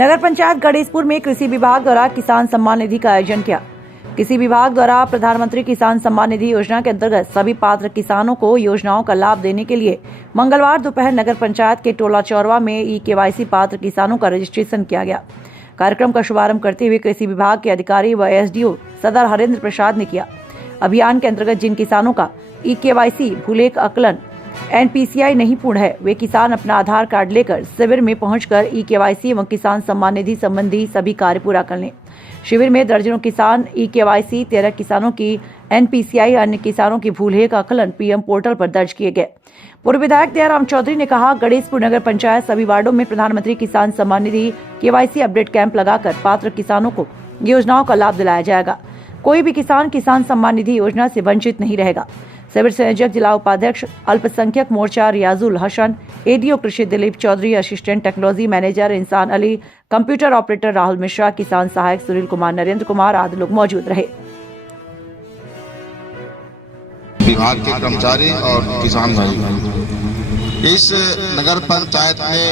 नगर पंचायत गणेशपुर में कृषि विभाग द्वारा किसान सम्मान निधि का आयोजन किया। कृषि विभाग द्वारा प्रधानमंत्री किसान सम्मान निधि योजना के अंतर्गत सभी पात्र किसानों को योजनाओं का लाभ देने के लिए मंगलवार दोपहर नगर पंचायत के टोला चौरवा में ई-केवाईसी पात्र किसानों का रजिस्ट्रेशन किया गया। कार्यक्रम का शुभारंभ करते हुए कृषि विभाग के अधिकारी व एसडीओ सदर हरेंद्र प्रसाद ने किया। अभियान के अंतर्गत जिन किसानों का ई-केवाईसी भूलेख आकलन एनपीसीआई नहीं पूर्ण है, वे किसान अपना आधार कार्ड लेकर शिविर में पहुंचकर ई-केवाईसी एवं किसान सम्मान निधि संबंधी सभी कार्य पूरा कर लें। शिविर में दर्जनों किसान ई-केवाईसी, 13 किसानों की एनपीसीआई, अन्य किसानों की भूलेख आकलन पीएम पोर्टल पर दर्ज किए गए। पूर्व विधायक दयाराम चौधरी ने कहा, गणेशपुर नगर पंचायत सभी वार्डों में प्रधानमंत्री किसान Samman Nidhi KYC update camp लगाकर पात्र किसानों को योजनाओं का लाभ दिलाया जाएगा। कोई भी किसान सम्मान निधि योजना से वंचित नहीं रहेगा। शिविर संयोजक जिला उपाध्यक्ष अल्पसंख्यक मोर्चा रियाजुल हसन, एडीओ कृषि Dilip Chaudhary, assistant technology manager Insan Ali, computer operator Rahul Mishra, किसान सहायक सुनील कुमार, नरेंद्र कुमार आदि लोग मौजूद रहे। विभाग के कर्मचारी और किसान भाई, इस नगर पंचायत में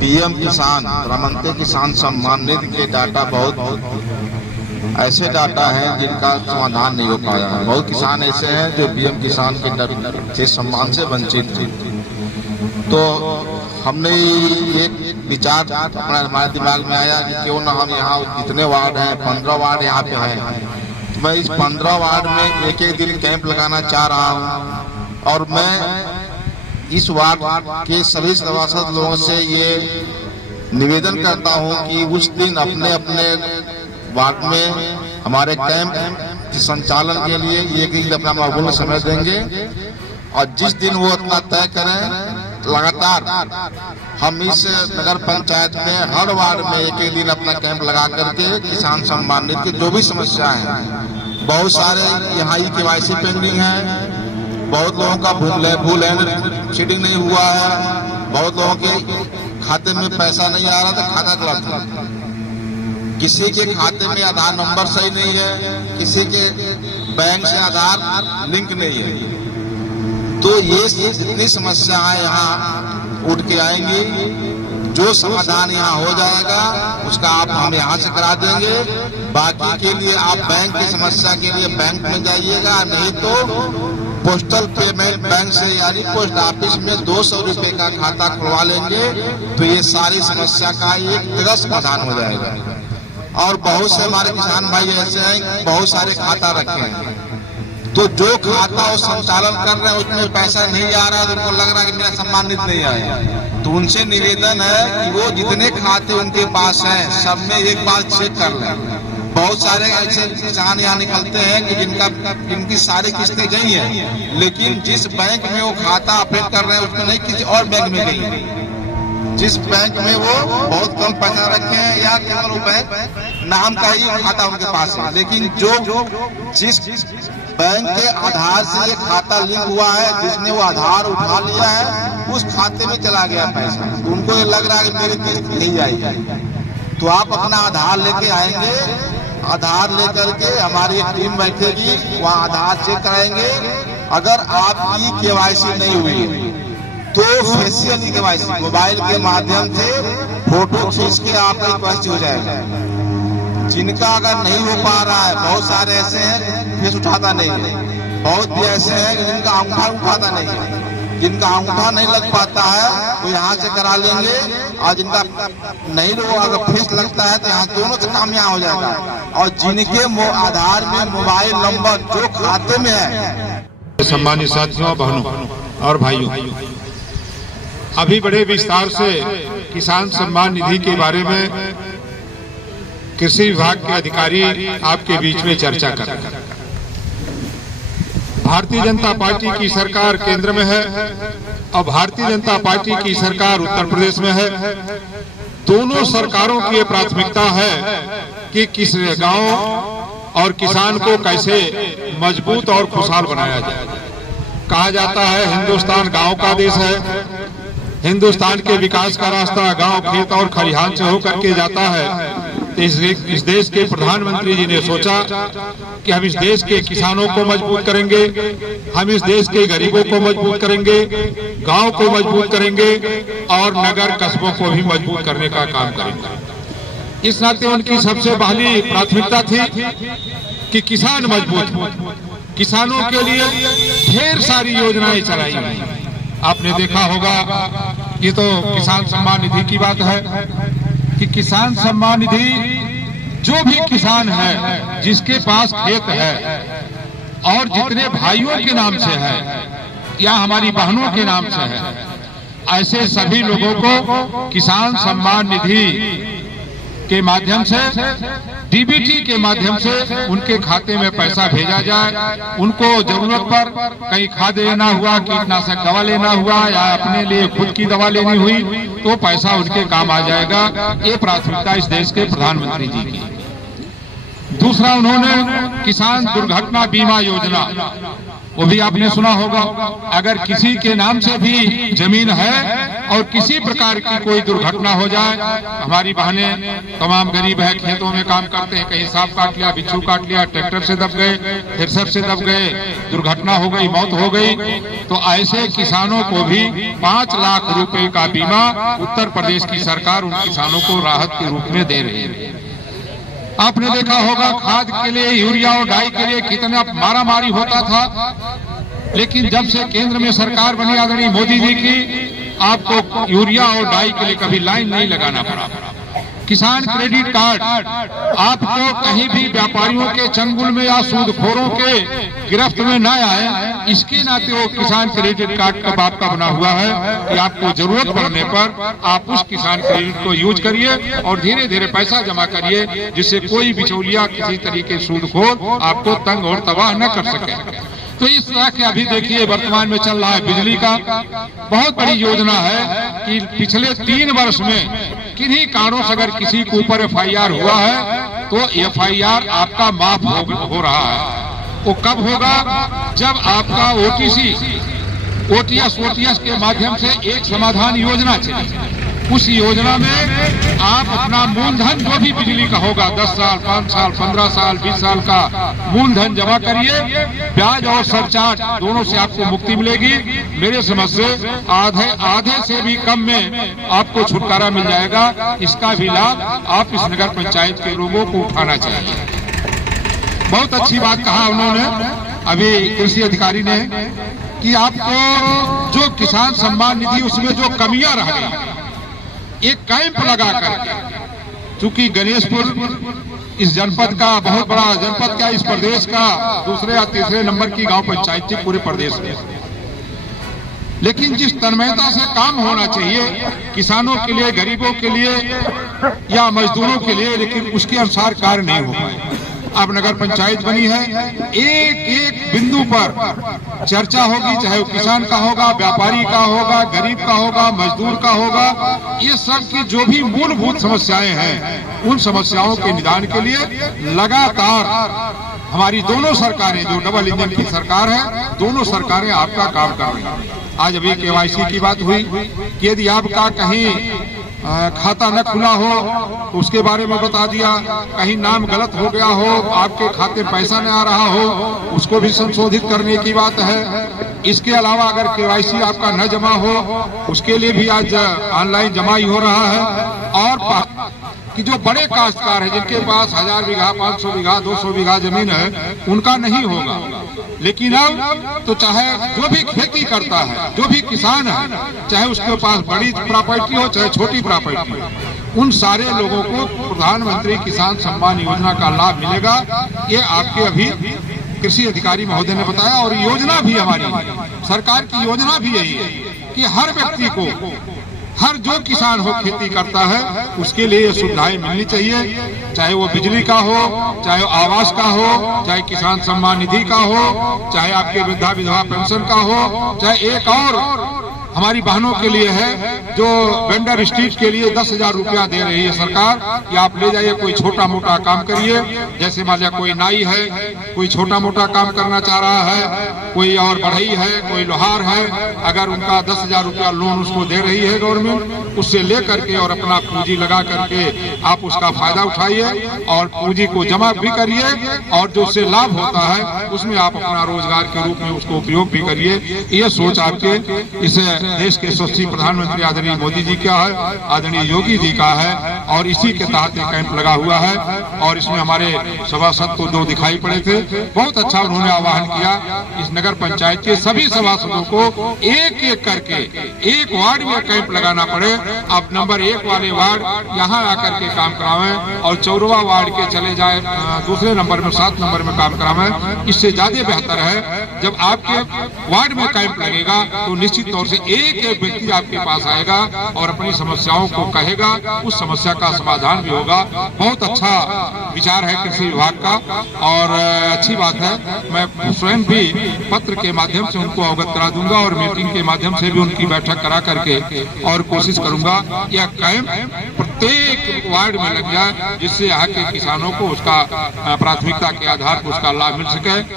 पीएम किसान, प्रधानमंत्री किसान सम्मान निधि के डाटा बहुत ऐसे डाटा हैं जिनका समाधान नहीं हो पाया है। बहुत किसान ऐसे हैं जो पीएम किसान के सम्मान से वंचित थे। तो हमने एक विचार हमारे दिमाग में आया कि क्यों ना हम यहाँ जितने वार्ड हैं, 15 वार्ड यहाँ पे हैं, तो मैं इस 15 वार्ड में एक दिन कैंप लगाना चाह रहा हूँ। और मैं इस वार्ड के सभी सभासद लोगों से ये निवेदन करता हूँ कि उस दिन अपने अपने वार्ड में हमारे कैंप के संचालन के लिए एक दिन अपना मामूली समय देंगे, और जिस दिन वो अपना तय करें, लगातार हम इस नगर पंचायत में हर वार्ड में एक दिन अपना कैंप लगा करके किसान सम्मान निधि की जो भी समस्या है, बहुत सारे यहाँ ई-केवाईसी पेंडिंग है, बहुत लोगों का भूल हैंड सीडिंग नहीं हुआ है, बहुत लोगों के खाते में पैसा नहीं आ रहा था, खाता गलत था, किसी के खाते में आधार नंबर सही नहीं है, किसी के बैंक से आधार लिंक नहीं है। तो ये जितनी समस्याएं यहाँ उठ के आएंगी, जो समाधान यहाँ हो जाएगा उसका आप हम यहाँ से करा देंगे। बाकी के लिए आप बैंक की समस्या के लिए बैंक में जाइएगा, नहीं तो पोस्टल पेमेंट बैंक से यानी पोस्ट ऑफिस में 200 रुपए का खाता खुलवा लेंगे, तो ये सारी समस्या का एक जगह समाधान हो जाएगा। और बहुत से हमारे किसान भाई ऐसे हैं, बहुत सारे खाता रखे हैं, तो जो खाता वो संचालन कर रहे हैं उसमें पैसा नहीं आ रहा है, तो उनको लग रहा है कि मेरा सम्मान निधि नहीं आया। तो उनसे निवेदन है कि वो जितने खाते उनके पास हैं सब में एक बार चेक कर लें। बहुत सारे ऐसे किसान यहाँ निकलते हैं कि जिनकी सारी किस्तें गई हैं, लेकिन जिस बैंक में वो खाता अपडेट कर रहे हैं उसमें नहीं, किसी और बैंक में गई। जिस बैंक में वो बहुत कम पैसा रखे हैं या केवल वो बैंक नाम का ही खाता उनके पास है, लेकिन जिस बैंक के आधार से ये खाता लिंक हुआ है, जिसने वो आधार उठा लिया है, उस खाते में चला गया पैसा, तो उनको ये लग रहा है कि मेरी किस्त नहीं आएगी। तो आप अपना आधार लेके आएंगे, आधार लेकर के हमारी एक टीम बैठेगी, वहाँ आधार चेक कराएंगे। अगर आपकी केवाईसी नहीं हुई तो फेशियल ई-केवाईसी मोबाइल के माध्यम से फोटो खींच के आपका केवाईसी हो जाएगा। जिनका अगर नहीं हो पा रहा है, बहुत सारे ऐसे हैं फेस उठाता नहीं है, बहुत भी ऐसे हैं जिनका अंगूठा उठाता नहीं है, जिनका अंगूठा नहीं लग पाता है वो यहाँ से करा लेंगे, और जिनका नहीं अगर फेस लगता है तो यहाँ दोनों से काम यहाँ हो जाएगा। और जिनके आधार में मोबाइल नंबर जो खाते में है। सम्मानित साथियों, बहनों और भाइयों, अभी बड़े विस्तार से किसान सम्मान निधि के बारे में कृषि विभाग के अधिकारी आपके बीच में चर्चा कर रहे हैं। भारतीय जनता पार्टी की सरकार केंद्र में है और भारतीय जनता पार्टी की सरकार उत्तर प्रदेश में है। दोनों सरकारों की प्राथमिकता है कि किस गांव और किसान को कैसे मजबूत और खुशहाल बनाया जाए। कहा जाता है हिंदुस्तान गांव का देश है, हिंदुस्तान के विकास का रास्ता गांव, खेत और खलिहान से होकर के जाता है। तो इस देश के प्रधानमंत्री जी ने सोचा कि हम इस देश के किसानों को मजबूत करेंगे, हम इस देश के गरीबों को मजबूत करेंगे, गांव को मजबूत करेंगे और नगर कस्बों को भी मजबूत करने का काम करेंगे। इस नाते उनकी सबसे पहली प्राथमिकता थी कि किसान मजबूत हो। किसानों के लिए ढेर सारी योजनाएं चलाई गई। आपने देखा होगा, ये तो किसान सम्मान निधि की बात है कि किसान सम्मान निधि जो भी किसान है जिसके पास खेत है और जितने भाइयों के नाम से है या हमारी बहनों के नाम से है, ऐसे सभी लोगों को किसान सम्मान निधि के माध्यम से, डीबीटी के माध्यम से उनके खाते में पैसा भेजा जाए। उनको जरूरत पर कहीं खाद लेना हुआ, कीटनाशक दवा लेना हुआ या अपने लिए खुद की दवा लेनी हुई तो पैसा उनके काम आ जाएगा। ये प्राथमिकता इस देश के प्रधानमंत्री जी की। दूसरा, उन्होंने किसान दुर्घटना बीमा योजना, वो भी आपने सुना होगा। अगर किसी के नाम से भी जमीन है और किसी प्रकार की कोई दुर्घटना हो जाए, हमारी बहनें तमाम गरीब है, खेतों में काम करते हैं, कहीं सांप काट लिया, बिच्छू काट लिया, ट्रैक्टर से दब गए, थ्रेसर से दब गए, दुर्घटना हो गई, मौत हो गई, तो ऐसे किसानों को भी 5 लाख रुपए का बीमा उत्तर प्रदेश की सरकार उन किसानों को राहत के रूप में दे रही है। आपने देखा होगा, खाद के लिए, यूरिया और डाई के लिए कितना मारामारी होता था, लेकिन जब से केंद्र में सरकार बनी आदरणीय मोदी जी की, आपको यूरिया और डाई के लिए कभी लाइन नहीं लगाना पड़ा। किसान क्रेडिट कार्ड आपको कहीं भी व्यापारियों के चंगुल में या सूदखोरों के गिरफ्त में न आए, इसके नाते वो किसान क्रेडिट कार्ड का बाप का बना हुआ है कि आपको जरूरत पड़ने पर आप उस किसान क्रेडिट को यूज करिए और धीरे धीरे पैसा जमा करिए, जिससे कोई बिचौलिया, किसी तरीके सूदखोर आपको तंग और तबाह न कर सके। तो इस तरह के अभी देखिए वर्तमान में चल रहा है बिजली का, बहुत बड़ी योजना है कि पिछले 3 वर्ष में किन्हीं कारणों से अगर किसी के ऊपर FIR हुआ है तो FIR आपका माफ हो रहा है। वो कब होगा? जब आपका OTS के माध्यम से एक समाधान योजना चली। उस योजना में आप अपना मूलधन जो भी बिजली का होगा, 10 साल, 5 साल, 15 साल, 20 साल का मूलधन जमा करिए, ब्याज और सरचार्ज दोनों से आपको मुक्ति मिलेगी। मेरे समझ से आधे से भी कम में आपको छुटकारा मिल जाएगा। इसका भी लाभ आप इस नगर पंचायत के लोगों को उठाना चाहिए। बहुत अच्छी बात कहा उन्होंने अभी कृषि अधिकारी ने कि आपको जो किसान सम्मान निधि उसमें जो कमियां रह गई, एक कैंप लगा करके, चूंकि गणेशपुर इस जनपद का बहुत बड़ा जनपद, क्या इस प्रदेश का दूसरे या तीसरे नंबर की गांव पंचायत थी पूरे प्रदेश में, लेकिन जिस तन्मयता से काम होना चाहिए किसानों के लिए, गरीबों के लिए या मजदूरों के लिए, लेकिन उसके अनुसार कार्य नहीं हो पाए। अब नगर पंचायत बनी है, एक एक बिंदु पर चर्चा होगी, चाहे वो किसान का होगा, व्यापारी का होगा, गरीब का होगा, मजदूर का होगा। ये सब की जो भी मूलभूत समस्याएं हैं, उन समस्याओं के निदान के लिए लगातार हमारी दोनों सरकारें, जो डबल इंजन की सरकार है, दोनों सरकारें आपका काम कर रही हैं। आज अभी KYC की बात हुई कि यदि आपका कहीं खाता न खुला हो तो उसके बारे में बता दिया, कहीं नाम गलत हो गया हो, आपके खाते पैसा न आ रहा हो, उसको भी संशोधित करने की बात है। इसके अलावा अगर KYC आपका न जमा हो, उसके लिए भी आज ऑनलाइन जमा ही हो रहा है। और कि जो बड़े काश्तकार हैं, जिनके पास 1000 बीघा, 500 बीघा, 200 बीघा जमीन है, उनका नहीं होगा। लेकिन अब तो चाहे जो भी खेती करता है, जो भी किसान है, चाहे उसके पास बड़ी प्रॉपर्टी हो चाहे छोटी प्रॉपर्टी हो, उन सारे लोगों को प्रधानमंत्री किसान सम्मान योजना का लाभ मिलेगा। ये आपके अभी कृषि अधिकारी महोदय ने बताया। और योजना भी हमारी सरकार की योजना भी यही है कि हर व्यक्ति को, हर जो किसान हो, खेती करता है, उसके लिए ये सुविधाएं मिलनी चाहिए, चाहे वो बिजली का हो, चाहे वो आवास का हो, चाहे किसान सम्मान निधि का हो, चाहे आपके वृद्धा विधवा पेंशन का हो, चाहे एक और हमारी बहनों के लिए है, जो वेंडर स्ट्रीट के लिए 10,000 रुपया दे रही है सरकार कि आप ले जाइए, कोई छोटा मोटा काम करिए। जैसे मान लिया कोई नाई है, कोई छोटा मोटा काम करना चाह रहा है, कोई और बढ़ई है, कोई लोहार है, अगर उनका 10,000 रुपया लोन उसको दे रही है गवर्नमेंट, उससे ले करके और अपना पूंजी लगा करके आप उसका फायदा उठाइए और पूंजी को जमा भी करिए, और जो उससे लाभ होता है उसमें आप अपना रोजगार के रूप में उसको उपयोग भी करिए। ये सोच आपके इस देश के यशस्वी प्रधानमंत्री आदरणीय मोदी जी का है, आदरणीय योगी जी का है, और इसी के तहत ये कैंप लगा हुआ है। और इसमें हमारे सभासद को 2 दिखाई पड़े थे, बहुत अच्छा उन्होंने आह्वान किया इस नगर पंचायत के सभी सभासदों को एक एक करके एक वार्ड में कैंप लगाना पड़े। अब नंबर 1 वाले वार्ड यहाँ आकर के काम करावें और 4वां वार्ड के चले जाए दूसरे नंबर में 7 नंबर में काम करावें। इससे ज्यादा बेहतर है जब आपके वार्ड में कैंप लगेगा तो निश्चित तौर से एक एक व्यक्ति आपके पास आएगा और अपनी समस्याओं को कहेगा, उस समस्या का समाधान भी होगा। बहुत अच्छा विचार है कृषि विभाग का, और अच्छी बात है। मैं स्वयं भी पत्र के माध्यम से उनको अवगत करा दूंगा और मीटिंग के माध्यम से भी उनकी बैठक करा करके और कोशिश करूंगा यह कैंप प्रत्येक वार्ड में लग जाए, जिससे यहाँ के किसानों को उसका प्राथमिकता के आधार पर उसका लाभ मिल सके।